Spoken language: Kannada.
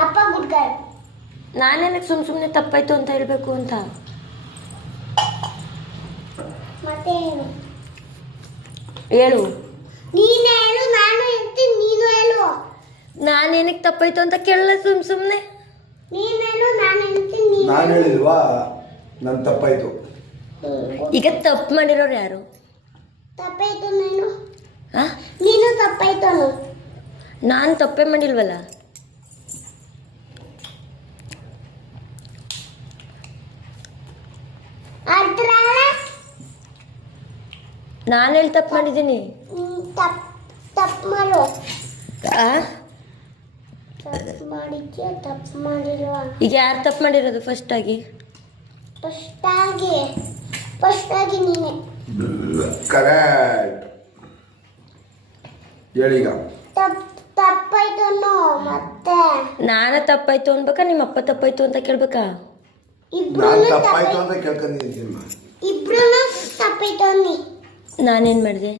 ಅಪ್ಪ ಗುಡ್ಗಾರ್. ನಾನೇನಕ್ಕೆ ಸುಮ್ಮನೆ ತಪ್ಪಾಯ್ತು ಅಂತ ಹೇಳ್ಬೇಕು ಅಂತ. ಮತ್ತೆ ಹೇಳು. ನೀನು ಹೇಳು, ನಾನು ಹೇಳ್ತೀನಿ, ನೀನು ಹೇಳು. ನಾನೇನಕ್ಕೆ ತಪ್ಪಾಯ್ತು ಅಂತ ಕೇಳಲ್ಲ ಸುಮ್ಮನೆ. ನೀನು ಹೇಳು, ನಾನು ಹೇಳ್ತೀನಿ, ನಾನು ಹೇಳಿಲ್ವಾ ನನ್ನ ತಪ್ಪಾಯ್ತು. ಈಗ ತಪ್ಪು ಮಾಡಿರೋರು ಯಾರು? ತಪ್ಪಾಯ್ತು ನೀನು. ಆ? ನೀನು ತಪ್ಪಾಯ್ತು. ನಾನು ತಪ್ಪೇ ಮಾಡಿಲ್ವಲ್ಲ. ನಾನು ಹೇಳಿ ತಪ್ಪು ಮಾಡಿದ್ದೀನಿ. ತಪ್ಪು ಮಾಡು. ಆ? ತಪ್ಪು ಮಾಡಿದ್ಯಾ, ತಪ್ಪು ಮಾಡಿಲ್ವಾ? ಈಗ ಯಾರು ತಪ್ಪು ಮಾಡಿರೋದು ಫಸ್ಟ್ ಆಗಿ ನೀನೆ. ಕರೆಕ್ಟ್. ಹೇಳೀಗ. ತಪ್ಪಾಯ್ತು ಅನ್ನೋ ಮತ್ತೆ. ನಾನು ತಪ್ಪಾಯ್ತು ಅನ್ಬೇಕಾ ನಿಮ್ಮ ಅಪ್ಪ ತಪ್ಪಾಯ್ತು ಅಂತ ಕೇಳ್ಬೇಕಾ? ನಾನು ತಪ್ಪಾಯ್ತು ಅಂತ ಕೇಳ್ಕೊಂಡಿದ್ದೀನಿ. ಇಬ್ರು ತಪ್ಪಾಯ್ತು ಅನ್ನಿ. ನಾನೇನು ಮಾಡಿದೆ?